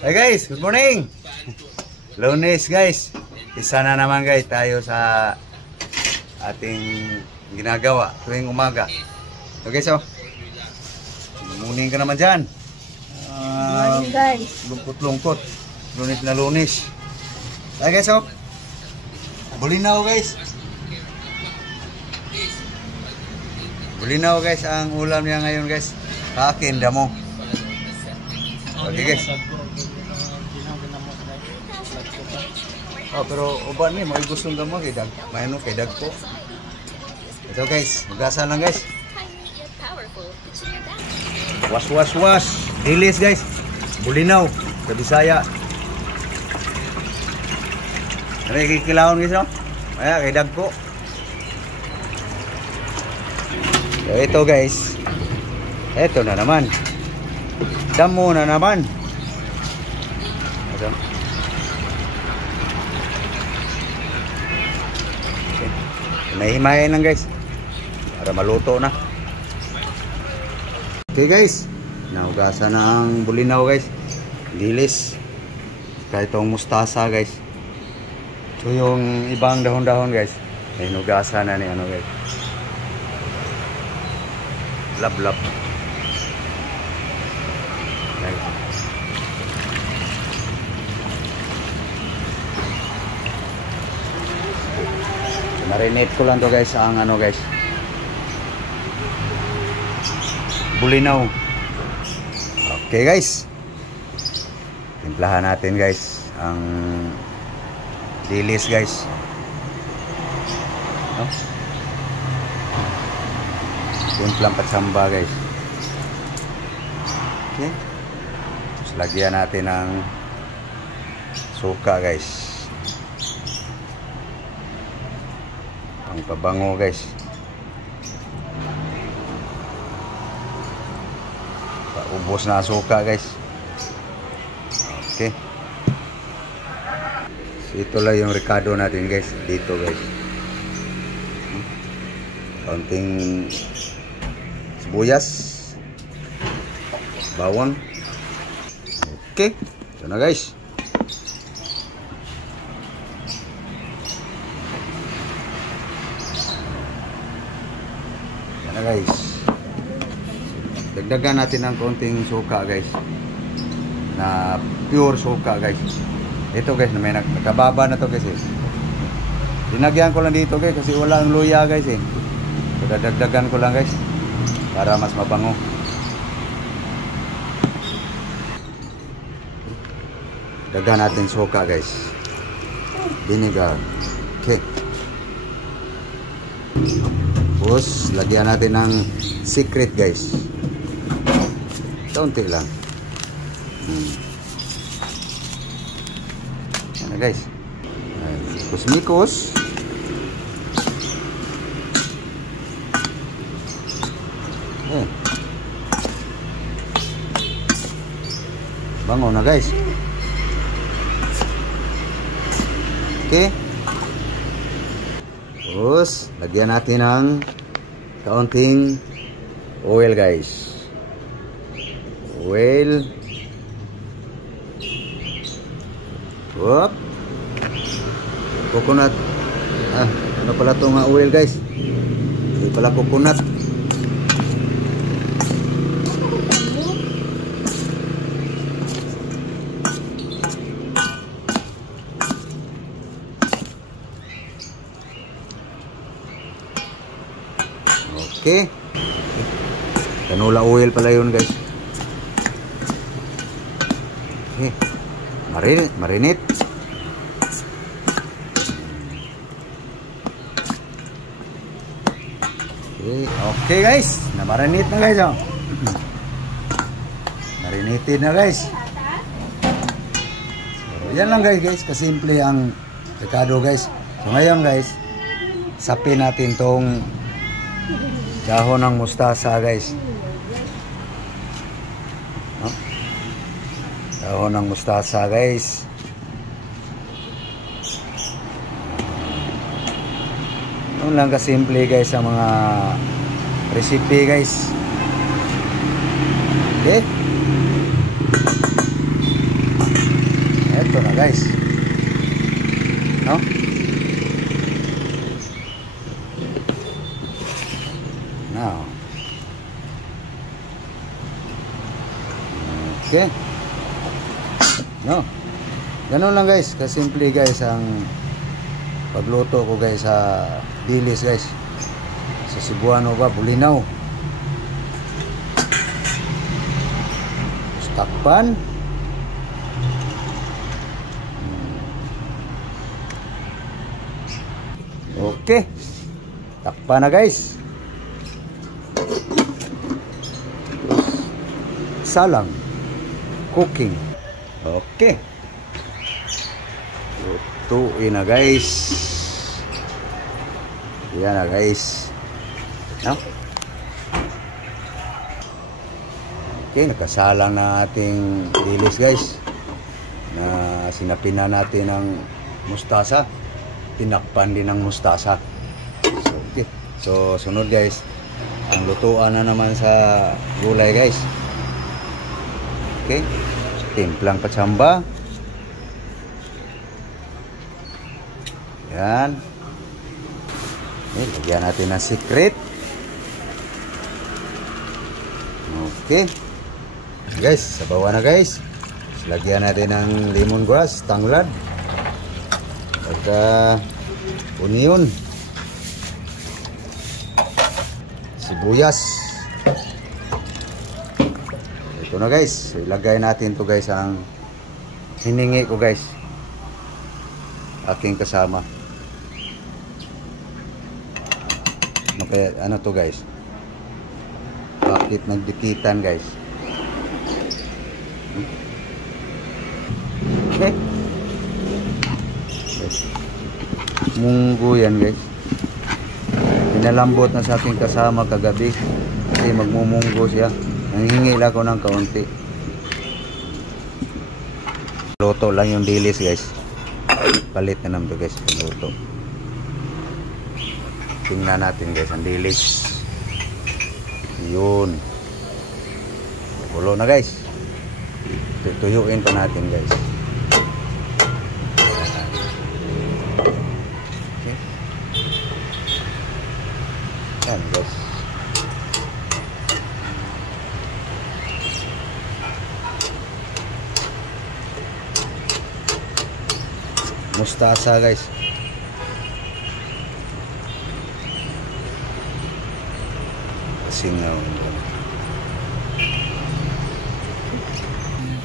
Hey guys, good morning. Lunes guys. Isa na naman guys tayo sa ating ginagawa tuwing umaga. Okay so. Morning ka naman dyan. Morning guys. Lungkot-lungkot. Lunes na lunes. Hey guys so. Bulinaw guys. Bulinaw guys ang ulam niya ngayon guys. Kakin damo. Okay guys. Oh, pero uban ni may gustong damo kay dag. Mayno kay dag po. Ito guys, magasan lang guys. Was. Dilis guys. Bulinaw sa Bisaya. Ari kikilawon guys no. Ay kay dag po. So, ito guys. Ito na naman. Damo na naman. Ito. Nahimayin lang guys para maluto na. Okay guys, nahugasan na ang bulinaw guys, dilis, kahit itong mustasa guys. Ito yung ibang dahon-dahon guys, nahugasan na ni ano guys, lab-lab. Marinate ko lang to guys ang ano guys, bulinaw. Okay guys, timplahan natin guys ang dilis guys, no? Timplang patsamba guys. Okay, terus lagyan natin ng suka guys, ang pabango guys. Paubos na suka guys. Okay, so, ito lang yung ricado natin guys dito guys. Kaunting sibuyas, bawang. Okay, ito na guys. Guys, dagdagan natin ng konting suka guys, na pure suka guys. Ito guys, may nakababa na to guys eh. Dinagyan ko lang dito guys kasi wala ang luya guys eh. So, dagdagan ko lang guys para mas mabango. Dagdagan natin suka guys, vinegar. Okay, tapos lagyan natin ng secret guys, kaunti lang. Ano guys, kusmikos. Bango na guys. Okay, terus lagyan natin ng kaunting oil guys. Oil. Whoop. Coconut. Ano pala itong oil guys? Hindi pala coconut. Okay, canola oil pala yun guys. Okay, marinate. Okay guys, na-marinate na guys oh. Marinated na guys. So, yan lang guys, kasimple ang ricado guys. So ngayon guys, sapin natin tong dahon ng mustasa guys. Dahon ng mustasa guys. Yun lang kasimple guys sa mga recipe guys. Okay. guys. No? Now. Okay. No. Ganun lang guys, kasimple guys ang pagluto ko guys sa dilis guys. Sa Cebuano ba, Bulinaw. Takpan. Okay. Takpan na guys. Salang. Cooking. Okay. Lutuin na guys. Yan na guys. No? Okay, nakasalang na ating dilis guys. Na sinapin na natin ng mustasa. Tinakpan din ng mustasa. So, okay. So, sunod guys. Ang lutuan na naman sa gulay guys. Okay. Timplang patsamba. Yan. Okay, lagyan natin ng secret. Okay. Guys, sabawan na guys. Lagyan natin ng lemongrass, tanglad. At onion. Sibuyas. Ito na guys. Ilagay natin to guys ang hiningi ko guys. Aking kasama. Ano to guys? Bakit nagdikitan guys? Okay. Munggo yan guys. Pinalambot na sa aking kasama kagabi. Kasi magmumunggo siya. Nanghingi lang ako ng kaunti. Luto lang yung dilis guys. Palit na naman to guys. Luto. Tingnan natin guys ang dilis. Yun. Kulo na guys. Tuyuin pa natin guys. Okay. Yan guys. Mustasa guys. Singaw.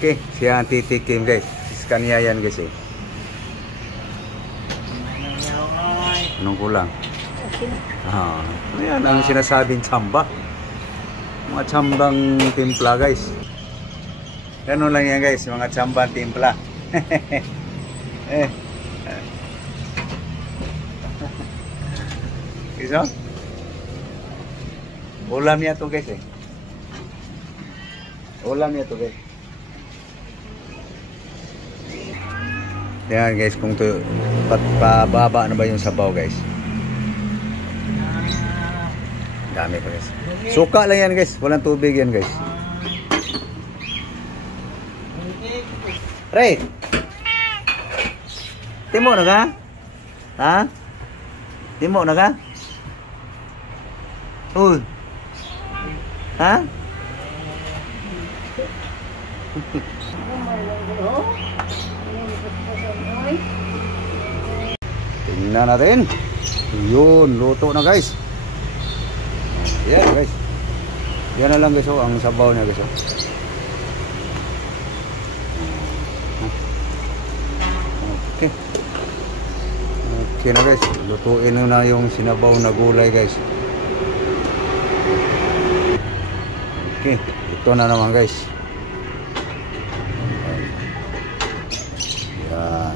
Okay, siya ang titikim guys. Iskanya yan guys eh. Anong kulang? Ayan ang sinasabing tsamba. Mga tsambang timpla guys. Ganun lang yan guys, mga tsambang timpla. Iso? Ulam niya to guys eh. Ulam niya to guys. Yan guys, kung to pababa na ba yung sabaw guys. Dami pa guys. Suka lang yan guys, walang tubig yan guys. Ray! Timo na ka? Ha? Timo na ka? Uy! Ha? Tingnan natin. Yun, luto na guys. Yan guys. Yan na lang guys, oh, ang sabaw niya guys. Okay. Okay na guys. Lutuin na yung sinabaw na gulay guys. Okay, ito na naman guys. Yan.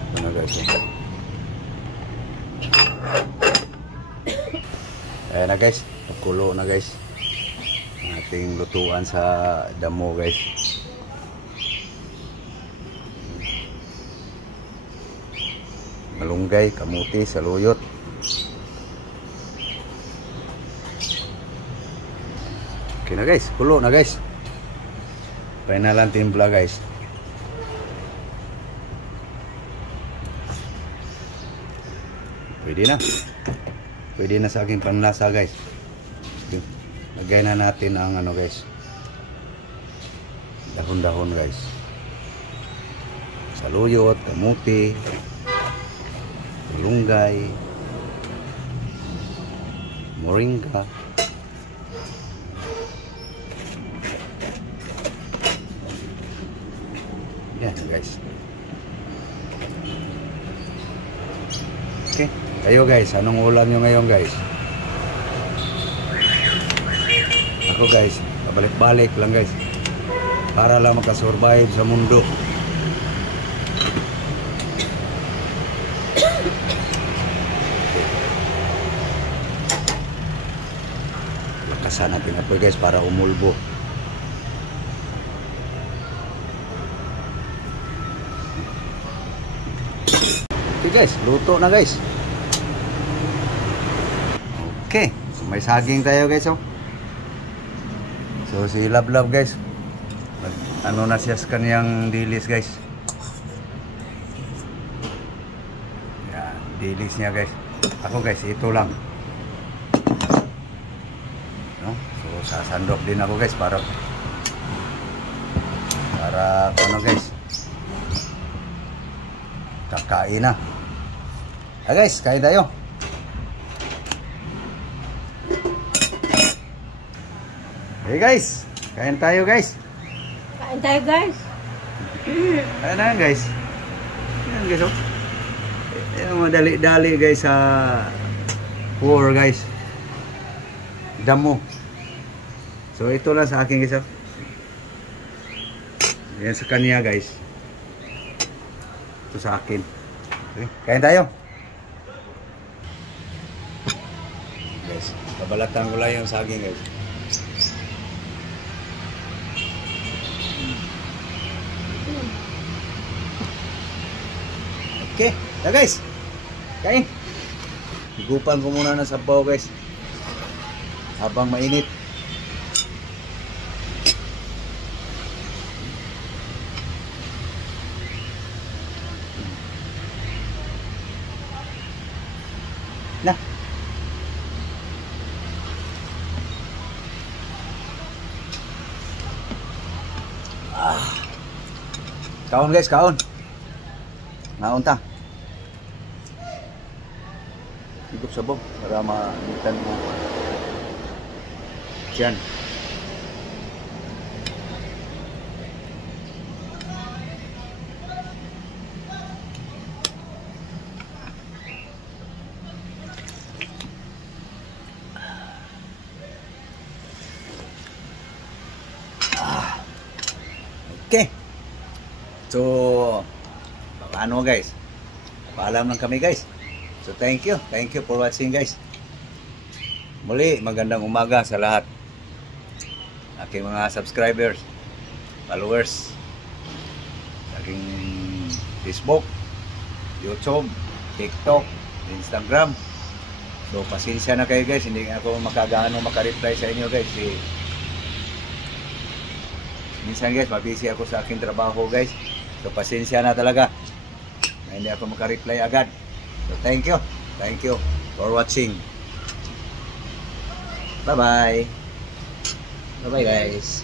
Ito na guys. Ayan na guys, kulo na guys. Ating lutuan sa damo guys. Malunggay, kamuti, saluyot. Okay na guys, kulo na guys. Finalan timpla guys. Pwede na. Pwede na sa aking panglasa guys. Lagay na natin ang ano guys. Dahon-dahon guys. Saluyot, kamuti, malunggay, moringa. Yan guys. Okay. Kayo guys, anong ulam nyo ngayon guys? Ako guys, pabalik-balik lang guys. Para lang makasurvive sa mundo. Lakasan natin ito guys para umulbo. Okay guys, luto na guys. Okay, so may saging tayo guys oh. So si Love guys, ano na siya sa kaniyang dilis guys. Yan, dilis niya guys. Ako guys, ito lang. No? So sasandok din ako guys para ano guys. Kakain na. Guys, kain tayo. Hey guys, kain tayo guys. Kain tayo guys. Ayan na guys. Ayan guys oh. Ayan madali-dali guys sa poor guys. Damo. So ito lang sa akin guys oh. Ayan sa kanya guys. Ito sa akin. Okay, kain tayo. Guys, kabalatan ko lang yung saging guys. Okay, na guys. Kain. Higupan ko muna ng sabaw guys. Habang mainit. Na. Kaon guys, kaon. Naunta. Higup sabaw para mainitan mo. Diyan. Okay. So, paano guys? Paalam lang kami guys. So thank you for watching guys. Muli, magandang umaga sa lahat. Aking mga subscribers, followers, sa aking Facebook, YouTube, TikTok, Instagram. So pasensya na kayo guys, hindi ako makareply sa inyo guys. Minsan guys, mabisi ako sa aking trabaho guys. So pasensya na talaga na hindi ako makareply agad. So thank you for watching. Bye bye guys.